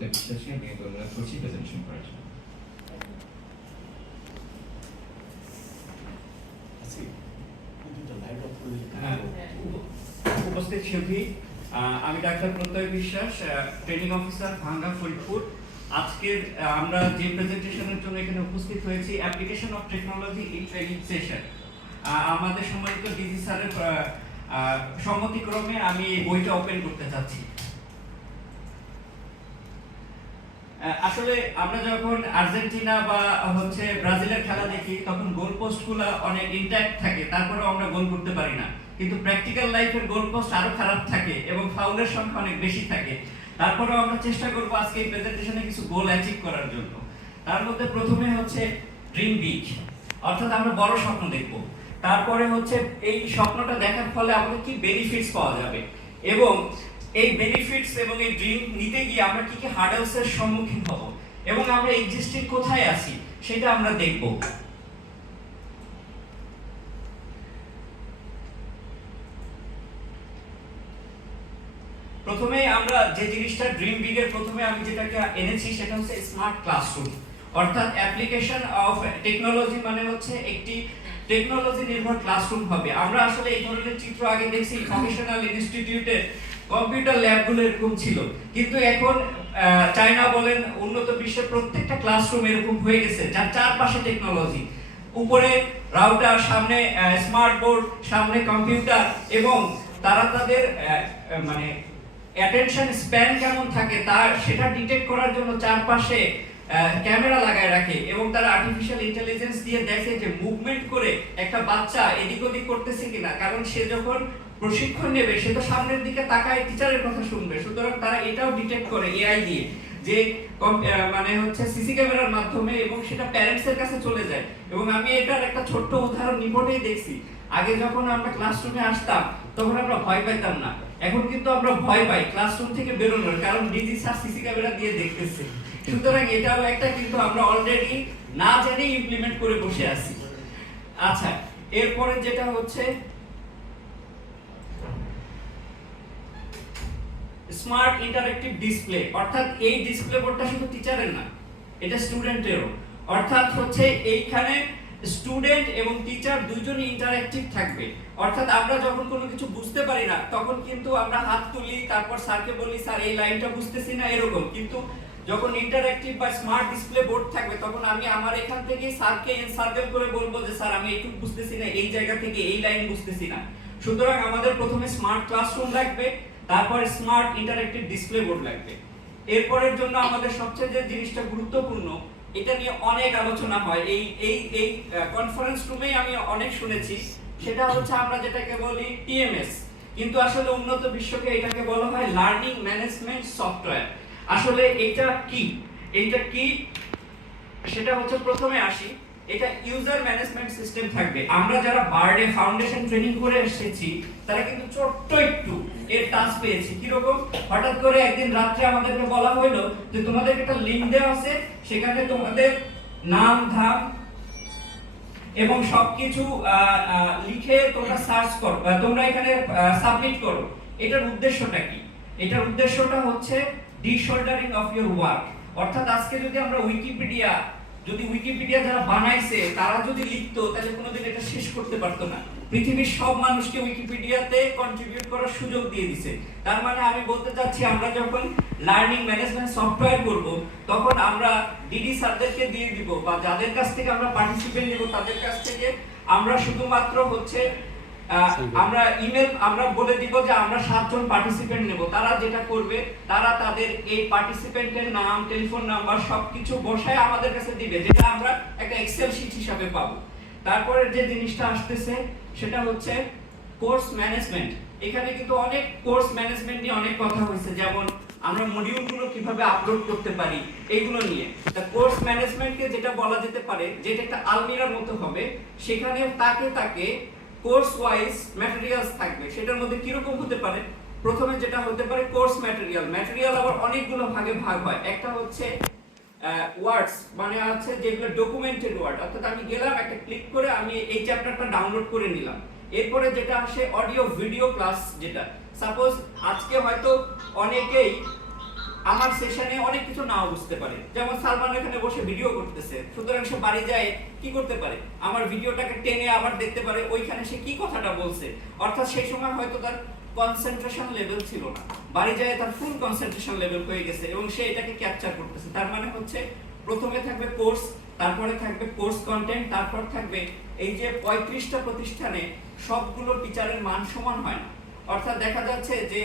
প্রত্যয় বিশ্বাসকে আমি অনুরোধ করছি প্রেজেন্টেশন করার জন্য। উপস্থিত শিল্পী, আমি ডাক্তার প্রত্যয় বিশ্বাস, ট্রেনিং অফিসার ভাঙ্গা ফরিদপুর। আজকের আমরা যে প্রেজেন্টেশনের জন্য এখানে উপস্থিত হয়েছি, application of technology in training session. আমাদের সম্মানিত ডিজি স্যারের সম্মতিক্রমে আমি এই বইটা ওপেন করতে চাচ্ছি। আসলে আমরা যখন আর্জেন্টিনা বা ব্রাজিলের খেলা দেখি, তখন গোল পোস্টগুলো অনেক ইনট্যাক্ট থাকে, তারপরেও আমরা গোল করতে পারি না। কিন্তু প্র্যাকটিক্যাল লাইফের গোল পোস্ট আরো খারাপ থাকে এবং ফাউলের সংখ্যা অনেক বেশি থাকে। তারপরেও আমরা চেষ্টা করব আজকে এই প্রেজেন্টেশনে কিছু গোল অ্যাচিভ করার জন্য। তার মধ্যে প্রথমে হচ্ছে ড্রিম বিগ, অর্থাৎ আমরা বড় স্বপ্ন দেখব। তারপরে হচ্ছে এই স্বপ্নটা দেখার ফলে আমাদের কি বেনিফিটস পাওয়া যাবে, এবং এই বেনিফিটস এবং এই ড্রিম নিতে গিয়ে আমরা কি কি হার্ডেলসের সম্মুখীন হব, এবং আমরা এক্সিস্টিং কোথায় আছি সেটা আমরা দেখব। প্রথমে আমরা যে জিনিসটা ড্রিম বিগ এর প্রথমে আমি যেটাকে এনেছি সেটা হচ্ছে স্মার্ট ক্লাসরুম, অর্থাৎ অ্যাপ্লিকেশন অফ টেকনোলজি, মানে হচ্ছে একটি টেকনোলজি নির্ভর ক্লাসরুম হবে। আমরা আসলে এই ধরনের চিত্র আগে দেখছি প্রফেশনাল ইনস্টিটিউটে, কম্পিউটার ল্যাবগুলো এরকম ছিল, কিন্তু এখন চায়না বলেন উন্নত বিশ্বের প্রত্যেকটা ক্লাসরুম এরকম হয়ে গেছে, যার চারপাশে টেকনোলজি, উপরে রাউটার, সামনে স্মার্ট বোর্ড, সামনে কম্পিউটার, এবং তারা তাদের মানে অ্যাটেনশন স্প্যান কেমন থাকে সেটা ডিটেক্ট করার জন্য চারপাশে ক্যামেরা লাগায় রাখে, এবং তারা আর্টিফিশিয়াল ইন্টেলিজেন্স দিয়ে দেখে যে মুভমেন্ট করে একটা বাচ্চা এদিক ওদিক করতেছে কিনা, কারণ সে যখন প্রশিক্ষণ নেবে সে তো সামনের দিকে তাকায় টিচারের কথা শুনবে। সুতরাং তারা এটাও ডিটেক্ট করে এআই দিয়ে, যে মানে হচ্ছে সিসি ক্যামেরার মাধ্যমে, এবং সেটা প্যারেন্টসের কাছে চলে যায়। এবং আমি এটার একটা ছোট্ট উদাহরণ রিপোর্টেই দেখছি। আগে যখন আমরা ক্লাসরুমে আসতাম তখন আমরা ভয় পাইতাম না, এখন কিন্তু আমরা ভয় পাই ক্লাসরুম থেকে বেরোনোর, কারণ ডিজি স্যার সিসি ক্যামেরা দিয়ে দেখতেছে। সুতরাং এটাও একটা কিন্তু আমরা অলরেডি না জেনে ইমপ্লিমেন্ট করে বসে আছি। আচ্ছা, এরপরে যেটা হচ্ছে স্মার্ট ইন্টারঅ্যাক্টিভ ডিসপ্লে, অর্থাৎ এই ডিসপ্লে বোর্ডটা শুধু টিচারের না, এটা স্টুডেন্টেরও। অর্থাৎ হচ্ছে এইখানে স্টুডেন্ট এবং টিচার দুইজনই ইন্টারঅ্যাক্টিভ থাকবে। অর্থাৎ আমরা যখন কোনো কিছু বুঝতে পারি না তখন কিন্তু আমরা হাত তুলি, তারপর স্যারকে বলি স্যার এই লাইনটা বুঝতেছি না, এরকম। কিন্তু যখন ইন্টারঅ্যাক্টিভ বা স্মার্ট ডিসপ্লে বোর্ড থাকবে তখন আমি আমার এখান থেকে স্যারকে এনসার্কেল করে বলবো যে স্যার আমি এইটুকু বুঝতেছি না, এই জায়গা থেকে এই লাইন বুঝতেছি না। সুতরাং আমাদের প্রথমে স্মার্ট ক্লাসরুম লাগবে, তারপর স্মার্ট ইন্টারঅ্যাক্টিভ ডিসপ্লে বোর্ড লাগবে। এরপরের জন্য আমাদের সবচেয়ে যে জিনিসটা গুরুত্বপূর্ণ, এটা নিয়ে অনেক আলোচনা হয় এই এই এই কনফারেন্স রুমেই আমি অনেক শুনেছি, সেটা হচ্ছে আমরা যেটাকে বলি টিএমএস, কিন্তু আসলে উন্নত বিশ্বকে এটাকে বলা হয় লার্নিং ম্যানেজমেন্ট সফটওয়্যার। আসলে এটা কি সেটা হচ্ছে, প্রথমে আসি, এটা ইউজার ম্যানেজমেন্ট সিস্টেম থাকবে। আমরা যারা বার্ডে ফাউন্ডেশন ট্রেনিং করে এসেছি তারা কিন্তু ছোট্ট একটু এর টাস্ক পেয়েছি। কিরকম, হঠাৎ করে একদিন রাত্রে আমাদেরকে বলা হলো যে তোমাদের একটা লিংক দেওয়া আছে, সেখানে তোমাদের নাম ধাম এবং সবকিছু লিখে তোমরা সার্চ করো, তোমরা এখানে সাবমিট করো। এটার উদ্দেশ্যটা কি? এটার উদ্দেশ্যটা হচ্ছে ডিশোল্ডারিং অফ ইওর ওয়ার্ক। অর্থাৎ আজকে যদি আমরা উইকিপিডিয়া যারা বানাইছে তারা যদি লিখতো তাহলে কোনোদিন এটা শেষ করতে পারতো না। পৃথিবীর সব মানুষকে উইকিপিডিয়াতে কন্ট্রিবিউট করার সুযোগ দিয়ে দিয়েছে। তার মানে আমি বলতে চাচ্ছি, আমরা যখন লার্নিং ম্যানেজমেন্ট সফটওয়্যার করব তখন আমরা ডিডি স্যারদেরকে দিয়ে দিব, বা যাদের কাছ থেকে আমরা পার্টিসিপেন্ট নেব তাদের কাছ থেকে আমরা শুধুমাত্র হচ্ছে আমরা বলে দিব যে আমরা 7 জন পার্টিসিপেন্ট নেব। তারা যেটা করবে, তারা তাদের এই পার্টিসিপেন্টের নাম, টেলিফোন নাম্বার সবকিছু বসায় আমাদের কাছে দিবে, যেটা আমরা একটা এক্সেল শীট হিসাবে পাবো। তারপরে যে জিনিসটা আসতেছে সেটা হচ্ছে কোর্স ম্যানেজমেন্ট। এখানে কিন্তু অনেক কোর্স ম্যানেজমেন্ট নিয়ে অনেক কথা হয়েছে, যেমন আমরা মডিউলগুলো কিভাবে আপলোড করতে পারি এইগুলো নিয়ে। তা কোর্স ম্যানেজমেন্টকে যেটা বলা যেতে পারে, যেটা একটা আলমিরার মতো হবে, সেখানে তাকে কোর্স ওয়াইজ ম্যাটেরিয়ালস থাকবে। সেটার মধ্যে কিরকম হতে পারে, প্রথমে যেটা হতে পারে কোর্স ম্যাটেরিয়াল আবার অনেকগুলো ভাগে ভাগ হয়। একটা হচ্ছে ওয়ার্ডস, মানে আছে যেগুলো ডকুমেন্টেড ওয়ার্ড, অর্থাৎ আমি গেলাম একটা ক্লিক করে আমি এই চ্যাপ্টারটা ডাউনলোড করে নিলাম। এরপরে যেটা আসে অডিও ভিডিও ক্লাস, যেটা সাপোজ আজকে হয়তো অনেকেই আমার সেশনে অনেক কিছু নাও বুঝতে পারে, যেমন সালমান এখানে বসে ভিডিও করতেছে, সুতরাং সে বাড়ি যায় কি করতে পারে, আমার ভিডিওটাকে টেনে আবার দেখতে পারে ওইখানে সে কি কথাটা বলছে। অর্থাৎ সেই সময় হয়তো তার কনসেন্ট্রেশন লেভেল ছিল না, বাড়ি যায় তার ফুল কনসেন্ট্রেশন লেভেল হয়ে গেছে এবং সে এটাকে ক্যাপচার করতেছে। তার মানে হচ্ছে প্রথমে থাকবে কোর্স, তারপরে থাকবে কোর্স কন্টেন্ট, তারপর থাকবে এই যে 35টা প্রতিষ্ঠানে সবগুলো টিচারের মান সমান হয় না। অর্থাৎ দেখা যাচ্ছে যে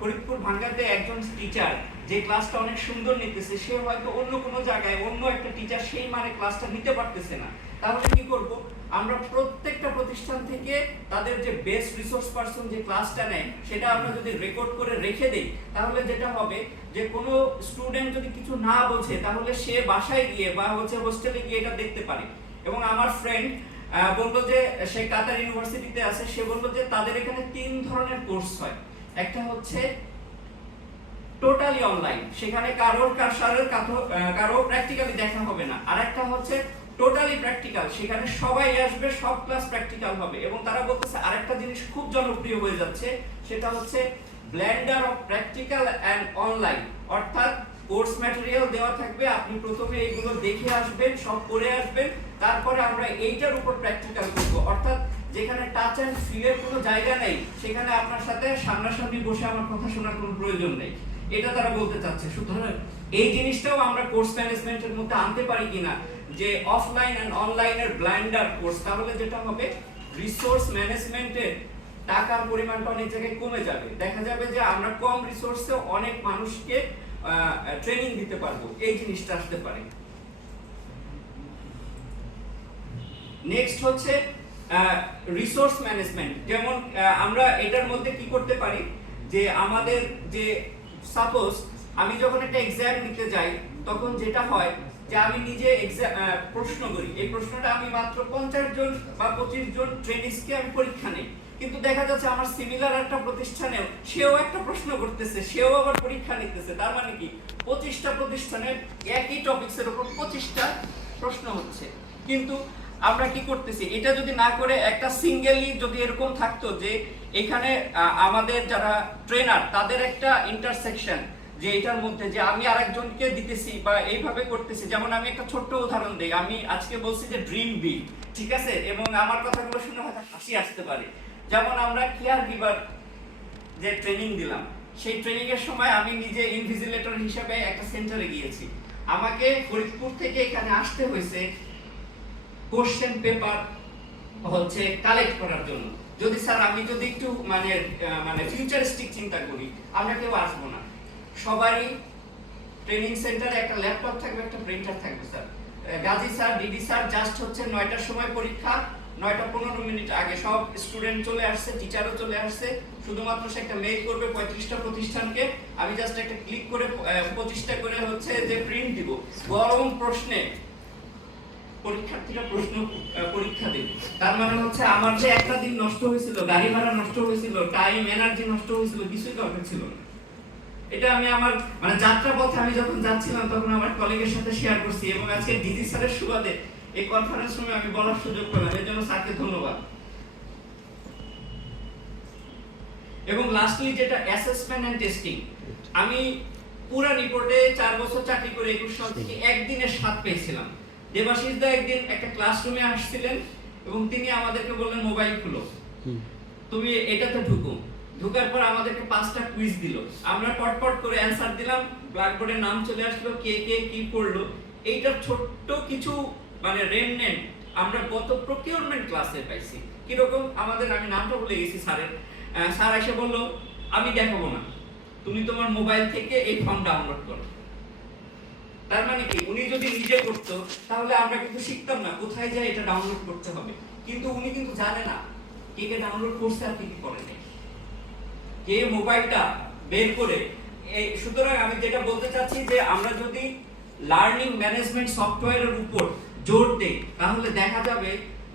ফরিদপুর ভাঙ্গাতে একজন টিচার যে ক্লাসটা অনেক সুন্দর নিতেছে, সে হয়তো অন্য কোনো জায়গায় অন্য একটা টিচার সেই মানে ক্লাসটা নিতে পারতেছে না। তাহলে কি করব, আমরা প্রত্যেকটা প্রতিষ্ঠান থেকে তাদের যে বেস্ট রিসোর্স পারসন যে ক্লাসটা নেয় সেটা আমরা যদি রেকর্ড করে রেখে দেই, তাহলে যেটা হবে যে কোনো স্টুডেন্ট যদি কিছু না বোঝে তাহলে সে বাসায় গিয়ে বা হোস্টেলে গিয়ে এটা দেখতে পারে। এবং আমার ফ্রেন্ড বললো যে সে কাতার ইউনিভার্সিটিতে আছে, সে বললো যে তাদের এখানে 3 ধরনের কোর্স হয়। একটা হচ্ছে টোটালি অনলাইন, সেখানে কারো প্র্যাকটিক্যালি দেখা হবে না। আর একটা হচ্ছে টোটালি প্র্যাকটিক্যাল, সেখানে সবাই আসবে, সব ক্লাস প্র্যাকটিক্যাল হবে। এবং তারা বলতেছে আরেকটা জিনিস খুব জনপ্রিয় হয়ে যাচ্ছে, সেটা হচ্ছে blender of practical and online. অর্থাৎ কোর্স ম্যাটেরিয়াল দেওয়া থাকবে, আপনি প্রথমে এইগুলো দেখে আসবেন, সব করে আসবেন, তারপরে আমরা এইটার উপর প্র্যাকটিক্যাল করব। অর্থাৎ যেখানে টাচ এন্ড ফিলের কোনো জায়গা নেই, সেখানে আপনার সাথে সামনাসামনি বসে আমার কথা শোনার কোনো প্রয়োজন নেই, এটা তারা বলতে চাচ্ছে। সুতরাং এই জিনিসটাও আমরা কোর্স ম্যানেজমেন্টের মধ্যে আনতে পারি কিনা, যে অফলাইন এন্ড অনলাইনের ব্লেন্ডার কোর্স। তাহলে যেটা হবে রিসোর্স ম্যানেজমেন্টের টাকার পরিমাণটা অনেক জায়গায় কমে যাবে। দেখা যাবে যে আমরা কম রিসোর্সে অনেক মানুষকে ট্রেনিং দিতে পারবো, এই জিনিসটা আসতে পারে। নেক্সট হচ্ছে রিসোর্স ম্যানেজমেন্ট। যেমন আমরা এটার মধ্যে কি করতে পারি, যে আমাদের যে সাপোজ আমি যখন একটা এক্সাম দিতে যাই, তখন যেটা হয় যে আমি নিজে প্রশ্ন করি, এই প্রশ্নটা আমি মাত্র 50 জন বা 25 জন ট্রেনিংসকে আমি পরীক্ষা নেই। কিন্তু দেখা যাচ্ছে আমার সিমিলার একটা প্রতিষ্ঠানেও সেও একটা প্রশ্ন করতেছে, সেও আবার পরীক্ষা নিতেছে। তার মানে কি 25টা প্রতিষ্ঠানের একই টপিকসের উপর 25টা প্রশ্ন হচ্ছে। কিন্তু আমরা কি করতেছি, এটা যদি না করে একটা সিঙ্গেলি যদি এরকম থাকতো যে এখানে আমাদের যারা ট্রেনার তাদের একটা ইন্টারসেকশন, যে এটার মধ্যে যে আমি আরেকজনকে দিতেছি বা এইভাবে করতেছি। যেমন আমি একটা ছোট্ট উদাহরণ দেই, আমি আজকে বলছি যে ড্রিম বি, ঠিক আছে, এবং আমার কথাগুলো শুনে হয়তো হাসি আসতে পারে। যেমন আমরা কেয়ার গিভার যে ট্রেনিং দিলাম, সেই ট্রেনিং এর সময় আমি নিজে ইনভিজিলেটর হিসেবে একটা সেন্টারে গিয়েছি। আমাকে ফরিদপুর থেকে এখানে আসতে হয়েছে কোশ্চেন পেপার হচ্ছে কালেক্ট করার জন্য। যদি স্যার আমি যদি একটু মানে ফিউচারিস্টিক চিন্তা করি, আমরা কেউ আসবো না, সবারই ট্রেনিং সেন্টারে একটা ল্যাপটপ থাকবে, একটা প্রিন্টার থাকবে। Sir Gazi sir, DD sir just হচ্ছে 9টার সময় পরীক্ষা, 9টা 15 মিনিট আগে সব স্টুডেন্ট চলে আসছে, টিচারও চলে আসছে, শুধুমাত্র সে একটা মেইল করবে 35টা প্রতিষ্ঠানকে, আমি জাস্ট একটা ক্লিক করে 25টা করে হচ্ছে যে প্রিন্ট দিব। গরম প্রশ্নে পরীক্ষার্থীরা পরীক্ষা দেবে। তার মানে হচ্ছে আমার যে একটা দিন নষ্ট হয়েছিল, গাড়ি ভাড়া নষ্ট হয়েছিল, টাইম এনার্জি নষ্ট হয়েছিল, কিছুই দরকার ছিল না। এটা আমি আমার যাত্রা পথে আমি যখন যাচ্ছিলাম তখন আমার কলিগের সাথে শেয়ার করছি, এবং আজকে ডিজি স্যারের সুবাদে এই কনফারেন্স রুমে আমি বলার সুযোগ পেলাম, এর জন্য স্যারকে ধন্যবাদ। এবং লাস্টলি যেটা অ্যাসেসমেন্ট এন্ড টেস্টিং, আমি পুরো রিপোর্টে 4 বছর চাকরি করে 21 সাল থেকে একদিনের স্বাদ পেয়েছিলাম। দেবাশিস দা একদিন একটা ক্লাসরুমে আসছিলেন এবং তিনি আমাদেরকে বললেন মোবাইল খুলো, তুমি এটাতে ঢুকো। ঢোকার পর আমাদেরকে 5টা কুইজ দিল, আমরা পটপট করে অ্যানসার দিলাম, ব্ল্যাকবোর্ডে নাম চলে আসলো, কে কে কি করলো। এইটার ছোট্ট কিছু রেমনেন্ট আমরা গত প্রকিউরমেন্ট ক্লাসে পাইছি। কিরকম আমাদের, আমি নামটা ভুলে গেছি স্যারের, স্যার এসে বললো আমি দেখাবো না, তুমি তোমার মোবাইল থেকে এই ফর্ম ডাউনলোড করো। তার মানে কি, উনি যদি নিজে করতো তাহলে আমরা কিন্তু শিখতাম না কোথায় যায় এটা ডাউনলোড করতে হবে। কিন্তু উনি কিন্তু জানে না কে কে ডাউনলোড করছে আর কে কি করেনি, কে মোবাইলটা বের করে। সুতরাং আমি যেটা বলতে চাচ্ছি যে আমরা যদি লার্নিং ম্যানেজমেন্ট সফটওয়্যারের উপর জোর দেই, তাহলে দেখা যাবে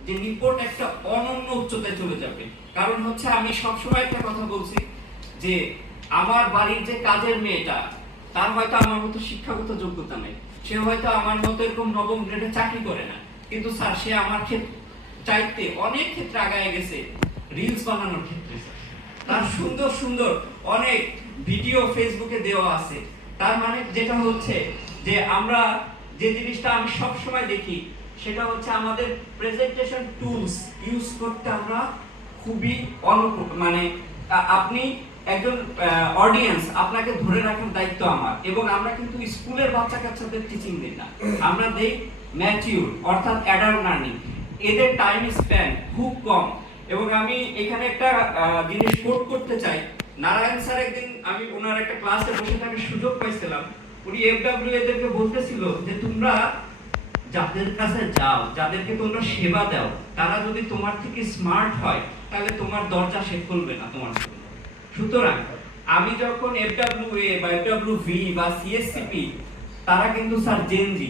যে রিপোর্ট একটা অনন্য উচ্চতায় চলে যাবে। কারণ হচ্ছে আমি সবসময় একটা কথা বলছি যে আমার বাড়ির যে কাজের মেয়েটা, তার হয়তো আমার মতো শিক্ষাগত যোগ্যতা নেই, সে হয়তো আমার মতো এরকম নবম গ্রেডে চাকরি করে না, কিন্তু স্যার সে আমার চাইতে অনেক ক্ষেত্রে আগায় গেছে রিলস বানানোর ক্ষেত্রে। তার সুন্দর সুন্দর অনেক ভিডিও ফেসবুকে দেওয়া আছে। তার মানে যেটা হচ্ছে যে আমরা যে জিনিসটা আমি সব সময় দেখি সেটা হচ্ছে আমাদের প্রেজেন্টেশন টুলস ইউজ করতে আমরা খুবই মানে আপনি একজন অডিয়েন্স, আপনাকে ধরে রাখার দায়িত্ব আমার। এবং আমরা কিন্তু স্কুলের বাচ্চা কাচ্চাদের টিচিং দিই না, আমরা দেই ম্যাচিউর অর্থাৎ অ্যাডাল্ট লার্নিং। এদের টাইম স্প্যান খুব কম। এবং আমি এখানে একটা জিনিস কোট করতে চাই। নারায়ণ স্যার একদিন আমি ওনার একটা ক্লাসে বসে থাকার সুযোগ পাইছিলাম। উনি এফডব্লিউ এদেরকে বলতেছিল যে তোমরা যাদের কাছে যাও, যাদেরকে তোমরা সেবা দাও, তারা যদি তোমার থেকে স্মার্ট হয় তাহলে তোমার দরজা সে খুলবে না তোমার জন্য। সুতরাং আমি যখন এফডব্লিউএ বা এফডব্লিউভি বা সিএসসিপি, তারা কিন্তু স্যার জেনজি,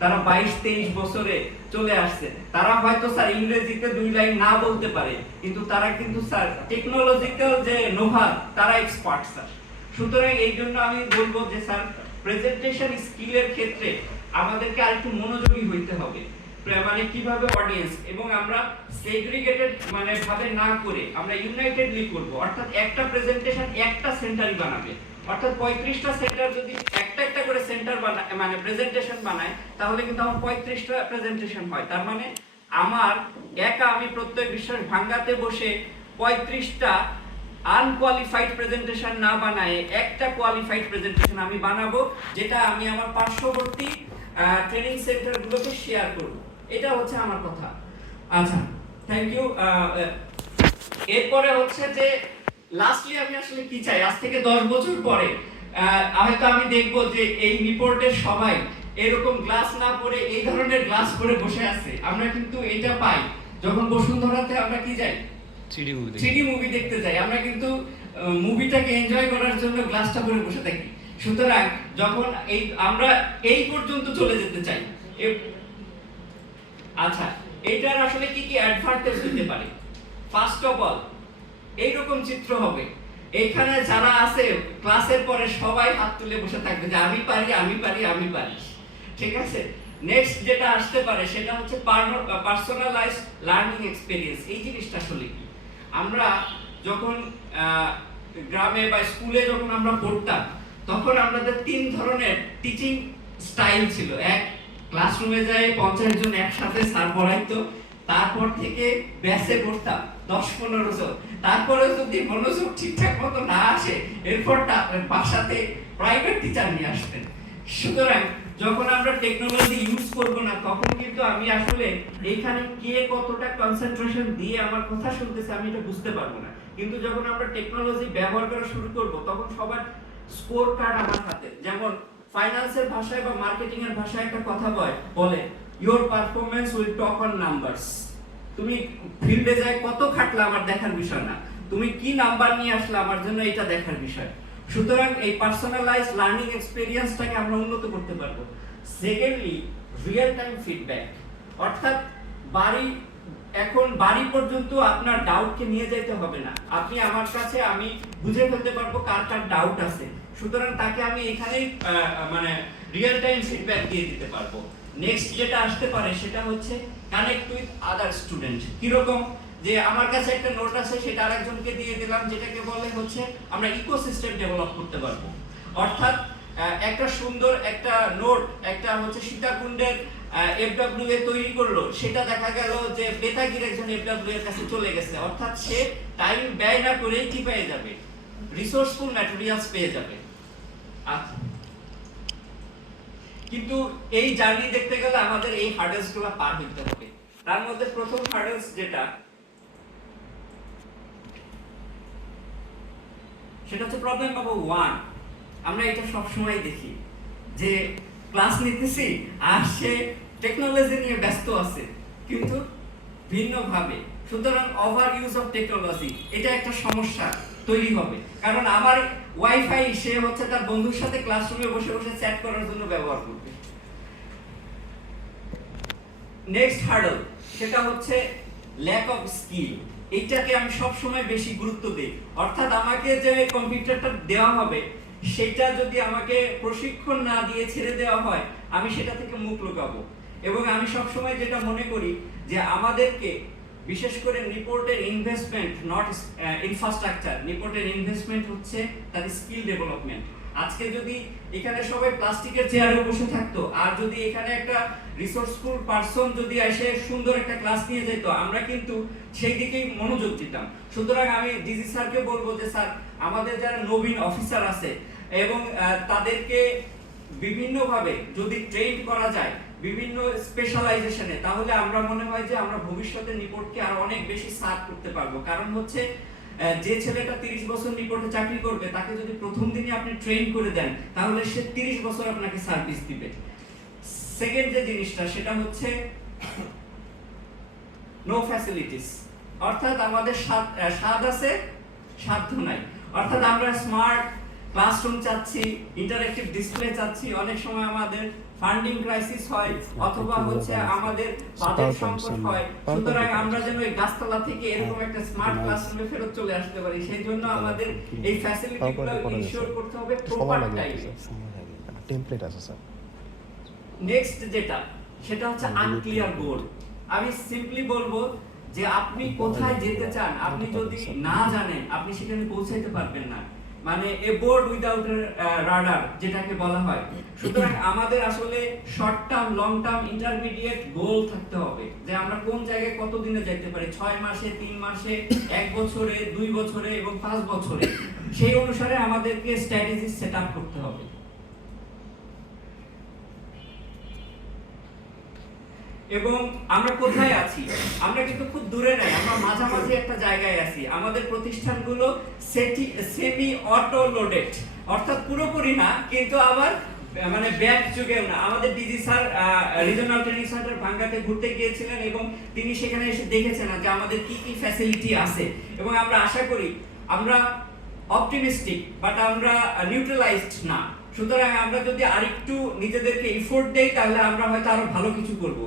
তারা 22-23 বছরে চলে আসছে। তারা হয়তো স্যার ইংরেজিতে 2 লাইন না বলতে পারে, কিন্তু তারা কিন্তু স্যার টেকনোলজিক্যাল যে নোভা, তারা এক্সপার্ট স্যার। সুতরাং এই জন্য আমি বলবো যে স্যার প্রেজেন্টেশন স্কিলের ক্ষেত্রে আমাদেরকে আরেকটু মনোযোগী হইতে হবে। মানে কিভাবে অডিয়েন্স, এবং আমরা সেগ্রিগেটেড মানে ভাবে না করে আমরা ইউনাইটেডলি করব। অর্থাৎ একটা প্রেজেন্টেশন একটা সেন্টারই বানাবে। অর্থাৎ 35টা সেন্টার যদি একটা একটা করে সেন্টার বানায়, মানে প্রেজেন্টেশন বানায়, তাহলে কিন্তু আমার 35টা প্রেজেন্টেশন হয়। তার মানে আমার একা আমি প্রত্যেক বিশ্বাস ভাঙ্গাতে বসে 35টা আনকোয়ালিফাইড প্রেজেন্টেশন না বানায় একটা কোয়ালিফাইড প্রেজেন্টেশন আমি বানাবো, যেটা আমি আমার পার্শ্ববর্তী ট্রেনিং সেন্টারগুলোকে শেয়ার করব। এটা হচ্ছে আমার কথা। আচ্ছা, থ্যাংক ইউ। এরপরে হচ্ছে যে লাস্টলি আমি আসলে কি চাই, আজ থেকে 10 বছর পরে হয়তো আমি দেখব যে এই রিপোর্টের সবাই এরকম গ্লাস না পরে এই ধরনের গ্লাস পরে বসে আছে। আমরা কিন্তু এটা পাই যখন বসুন্ধরাতে আমরা কি যাই, 3D মুভি দেখতে যাই। আমরা কিন্তু মুভিটাকে এনজয় করার জন্য গ্লাসটা পরে বসে থাকি। সুতরাং যখন আমরা এই পর্যন্ত চলে যেতে চাই। আচ্ছা, এটার আসলে কি কি অ্যাডভান্টেজ হতে পারে? ফার্স্ট অফ অল এইরকম চিত্র হবে, এখানে যারা আছে ক্লাসের পরে সবাই হাত তুলে বসে থাকবে যে আমি পারি, আমি পারি, আমি পারি। ঠিক আছে। নেক্সট যেটা আসতে পারে সেটা হচ্ছে পার্সোনালাইজড লার্নিং এক্সপেরিয়েন্স। এই জিনিসটা আসলে কি, আমরা যখন গ্রামে বা স্কুলে যখন আমরা পড়তাম, তখন আমাদের 3 ধরনের টিচিং স্টাইল ছিল। এক, ক্লাসরুমে যাই 50 জন একসাথে স্যার পড়াইতো, তারপর থেকে ব্যাচে পড়তাম 10-15 জন। তারপরে যদি মনোযোগ ঠিকঠাক মতো না আসে, এরপর বাসাতে প্রাইভেট টিচার নিয়ে আসতেন। সুতরাং যখন আমরা টেকনোলজি ইউজ করব না, তখন কিন্তু আমি আসলে এইখানে কে কতটা কনসেন্ট্রেশন দিয়ে আমার কথা শুনতেছে আমি এটা বুঝতে পারবো না। কিন্তু যখন আমরা টেকনোলজি ব্যবহার করা শুরু করব, তখন সবার স্কোর কার্ড আমার হাতে। যেমন ফাইন্যান্সের ভাষায় বা মার্কেটিং এর ভাষায় একটা কথা বলে your performance will talk on numbers. তুমি ফিল্ডে যায় কত খাটলা আমার দেখার বিষয় না, তুমি কি নাম্বার নিয়ে আসলে আমার জন্য এটা দেখার বিষয়। সুতরাং এই পার্সোনালাইজ লার্নিং এক্সপেরিয়েন্সটাকে আমরা উন্নত করতে পারবো। Secondly, real time feedback. অর্থাৎ এখন বাড়ি পর্যন্ত আপনার ডাউটকে নিয়ে যেতে হবে না, আপনি আমার কাছে, আমি বুঝে ফেলতে পারবো কার কার ডাউট আছে। সুতরাং তাকে আমি এখানেই মানে রিয়েল টাইম ফিডব্যাক দিয়ে দিতে পারবো। নেক্সট যেটা আসতে পারে সেটা হচ্ছে কানেক্ট উইথ আদার স্টুডেন্ট। কিরকম, যে আমার কাছে একটা নোট আছে, সেটা আরেকজনকে দিয়ে দিলাম, যেটাকে বলে হচ্ছে আমরা ইকোসিস্টেম ডেভেলপ করতে পারবো। অর্থাৎ একটা সুন্দর একটা নোট, একটা হচ্ছে সীতাকুণ্ডের এফডব্লিউএ তৈরি করলো, সেটা দেখা গেল যে বেতাগির একজন এফডব্লিউ এর কাছে চলে গেছে। অর্থাৎ সে টাইম ব্যয় না করে কি পেয়ে যাবে, রিসোর্সফুল ম্যাটেরিয়ালস পেয়ে যাবে। আচ্ছা, কিন্তু এই জার্নি দেখতে গেলে আমাদের এই হার্ডেলসগুলো পার হতে হবে। তার মধ্যে প্রথম হার্ডেলস যেটা, সেটা হচ্ছে প্রবলেম নাম্বার 1। আমরা এটা সব সময় দেখি যে ক্লাস নিতেছি আর সে টেকনোলজি নিয়ে ব্যস্ত আছে, কিন্তু ভিন্নভাবে। সুতরাং ওভার ইউজ অফ টেকনোলজি, এটা একটা সমস্যা তৈরি হবে। কারণ আমার ওয়াইফাই সে হচ্ছে তার বন্ধুর সাথে ক্লাসরুমে বসে বসে চ্যাট করার জন্য ব্যবহার করবে। নেক্সট হার্ডল, সেটা হচ্ছে ল্যাক অফ স্কিল। এইটাকে আমি সব সময় বেশি গুরুত্ব দিই। অর্থাৎ আমাকে যে কম্পিউটারটা দেওয়া হবে, সেটা যদি আমাকে প্রশিক্ষণ না দিয়ে ছেড়ে দেওয়া হয়, আমি সেটা থেকে মুখ লুকাবো। এবং আমি সব সময় যেটা মনে করি যে আমাদেরকে বিশেষ করে নিপোর্টের ইনভেস্টমেন্ট নট ইনফ্রাস্ট্রাকচার, নিপোর্টের ইনভেস্টমেন্ট হচ্ছে তার স্কিল ডেভেলপমেন্ট। আজকে যদি এখানে সবাই প্লাস্টিকের চেয়ারে বসে থাকতো আর যদি এখানে একটা রিসোর্সফুল পারসন যদি এসে সুন্দর একটা ক্লাস নিয়ে যেত, আমরা কিন্তু সেই দিকেই মনোযোগ দিতাম। সুতরাং আমি ডিজি স্যারকে বলবো যে স্যার, আমাদের যারা নবীন অফিসার আছে এবং তাদেরকে বিভিন্নভাবে যদি ট্রেন করা যায় বিভিন্ন স্পেশালাইজেশনে, তাহলে আমরা মনে হয় যে আমরা ভবিষ্যতে নিপোর্টকে আরো অনেক বেশি সার্ভ করতে পারবো। কারণ হচ্ছে যে ছেলেটা 30 বছর নিপোর্টে চাকরি করবে, তাকে যদি প্রথম দিনে আপনি ট্রেন করে দেন, তাহলে সে 30 বছর আপনাকে সার্ভিস দিবে। সেকেন্ড যে জিনিসটা সেটা হচ্ছে নো ফ্যাসিলিটিস, অর্থাৎ আমাদের স্বাদ আছে সাধ্য নাই। অর্থাৎ আমরা স্মার্ট ক্লাসরুম চাচ্ছি, ইন্টারঅ্যাক্টিভ ডিসপ্লে চাচ্ছি, অনেক সময় আমাদের ফান্ডিং ক্রাইসিস হয় অথবা হচ্ছে আমাদের বাজেট সংকট হয়। সুতরাং আমরা যেন এই গাছতলা থেকে এরকম একটা স্মার্ট ক্লাসরুমে ফেরত চলে আসতে পারি, সেই জন্য আমাদের এই ফ্যাসিলিটিগুলো ইনশিওর করতে হবে প্রপার টাইমে। টেমপ্লেট আছে স্যার। নেক্সট যেটা সেটা হচ্ছে আনক্লিয়ার গোল। আমি সিম্পলি বলবো যে আপনি কোথায় যেতে চান, আপনি যদি না জানেন আপনি সেখানে পৌঁছাইতে পারবেন না। মানে এ বোর্ড উইদাউট রাডার যেটাকে বলা হয়। সুতরাং আমাদের আসলে short term, long term, intermediate goal থাকতে হবে যে আমরা কোন জায়গায় কত দিনে যেতে পারি, 6 মাসে, 3 মাসে, 1 বছরে, 2 বছরে এবং 5 বছরে। সেই অনুসারে আমাদেরকে স্ট্র্যাটেজি সেট আপ করতে হবে। এবং আমরা কোথায় আছি, আমরা কিন্তু খুব দূরে নাই, আমরা মাঝামাঝি একটা জায়গায় আছি। আমাদের প্রতিষ্ঠানগুলো সেমি অটো লোডেড, অর্থাৎ পুরোপুরি না কিন্তু আবার মানে ব্যাক যুগেও না। আমাদের DG sir regional training centre ভাঙ্গাতে ঘুরতে গিয়েছিলেন এবং তিনি সেখানে এসে দেখেছেন যে আমাদের কি কি ফ্যাসিলিটি আছে। এবং আমরা আশা করি আমরা অপটিমিস্টিক, বাট আমরা নিউট্রালাইজড না। সুতরাং আমরা যদি আরেকটু নিজেদেরকে এফোর্ট দেই, তাহলে আমরা হয়তো আরো ভালো কিছু করব।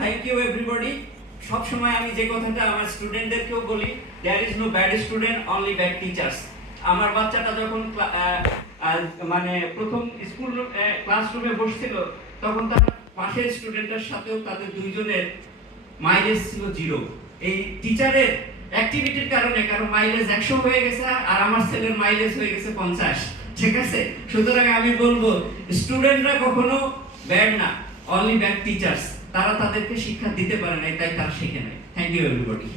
Thank you everybody. সব সময় আমি যে কথাটা আমার স্টুডেন্টদেরকেও বলি, there is no bad student, only bad teachers. আমার বাচ্চাটা যখন মানে প্রথম স্কুল ক্লাসরুমে বসছিল, তখন তার পাশের স্টুডেন্টের সাথেও তাদের দুইজনের মাইলেজ ছিল 0। এই টিচারের অ্যাক্টিভিটির কারণে কারণ মাইলেজ 100 হয়ে গেছে আর আমার ছেলের মাইলেজ হয়ে গেছে 50। ঠিক আছে? সুতরাং আমি বলবো স্টুডেন্টরা কখনো ব্যাড না, অনলি ব্যাড টিচার্স। তারা তাদেরকে শিক্ষা দিতে পারে না, তাই তারা শেখে নাই। Thank you everybody.